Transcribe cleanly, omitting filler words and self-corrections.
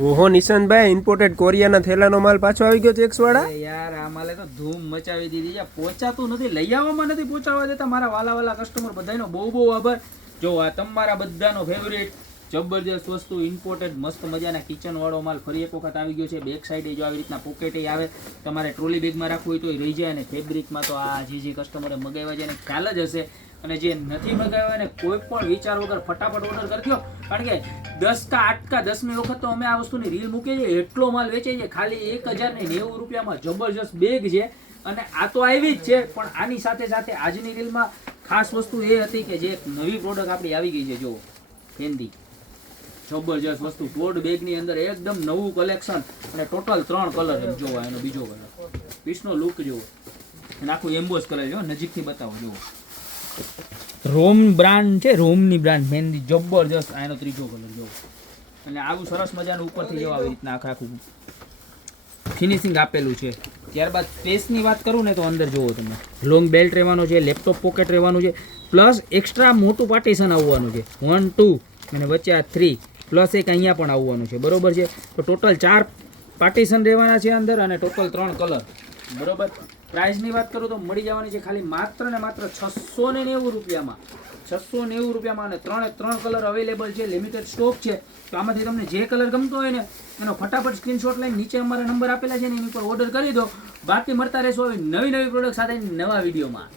ઓહો નિશાંતભાઈ, ઇમ્પોર્ટેડ કોરિયાના થેલાનો માલ પાછો આવી ગયો ચેક્સ વાળા. યાર આ માલે તો ધૂમ મચાવી દીધી છે. પહોંચાતું નથી, લઈ આવવામાં નથી પહોંચાડવા દેતા. મારા વાલા કસ્ટમર બધાનો બહુ આભાર. જો આ તમારા બધાનો ફેવરિટ જબરજસ્ત વસ્તુ ઇમ્પોર્ટેડ મસ્ત મજાના કિચન વાળો માલ ફરી એક વખત આવી ગયો છે. બેક સાઈડે જો આવી રીતના પોકેટ આવે, તમારે ટ્રોલી બેગમાં રાખવું હોય તો રહી જાય. અને ફેબ્રિકમાં તો આ જે કસ્ટમરે મગાવ્યા છે એને ખ્યાલ જ હશે. અને જે નથી મગાવ્યા એને કોઈ પણ વિચાર વગર ફટાફટ ઓર્ડર કરી દો. કારણ કે 10 કા 8 કા 10મી વખત તો અમે આ વસ્તુની રીલ મૂકીએ છીએ. એટલો માલ વેચે છે ખાલી 1090 રૂપિયામાં. જબરજસ્ત બેગ છે અને આ તો આવી જ છે. પણ આની સાથે સાથે આજની રીલમાં ખાસ વસ્તુ એ હતી કે જે નવી પ્રોડક્ટ આપણી આવી ગઈ છે. જો ફેન્ડી જબરજસ્ત વસ્તુ, ટોડ બેગની અંદર એકદમ નવું કલેક્શન અને ટોટલ 3 કલર. એમ જોવો એનો બીજો કલર, પીસનો લુક જોવો અને આખું એમ્બોસ કલર જો નજીકથી બતાવો. જુઓ રોમ બ્રાન્ડ છે, રોમની બ્રાન્ડ મહેંદી જબરજસ્ત. આનો ત્રીજો કલર જોવો અને આવું સરસ મજાનું ઉપરથી જેવું આવી રીતના આખું ફિનિશિંગ આપેલું છે. ત્યારબાદ સ્પેસની વાત કરું ને તો અંદર જુઓ તમે લોંગ બેલ્ટ રહેવાનો છે, લેપટોપ પોકેટ રહેવાનું છે, પ્લસ એક્સ્ટ્રા મોટું પાર્ટીશન આવવાનું છે. 1 2 અને વચ્ચે આ 3 પ્લસ એક અહીંયા પણ આવવાનું છે. બરોબર છે. તો ટોટલ 4 પાર્ટીશન રહેવાના છે અંદર અને ટોટલ 3 કલર. બરોબર. પ્રાઇસની વાત કરું તો મળી જવાની છે ખાલી માત્ર ને માત્ર 690 રૂપિયામાં. 690 રૂપિયામાં અને 3 કલર અવેલેબલ છે. લિમિટેડ સ્ટોક છે. તો આમાંથી તમને જે કલર ગમતો હોય ને એનો ફટાફટ સ્ક્રીનશોટ લઈને નીચે અમારા નંબર આપેલા છે ને એની પર ઓર્ડર કરી દો. બાકી મળતા રહેશો નવી પ્રોડક્ટ સાથે નવા વિડીયોમાં.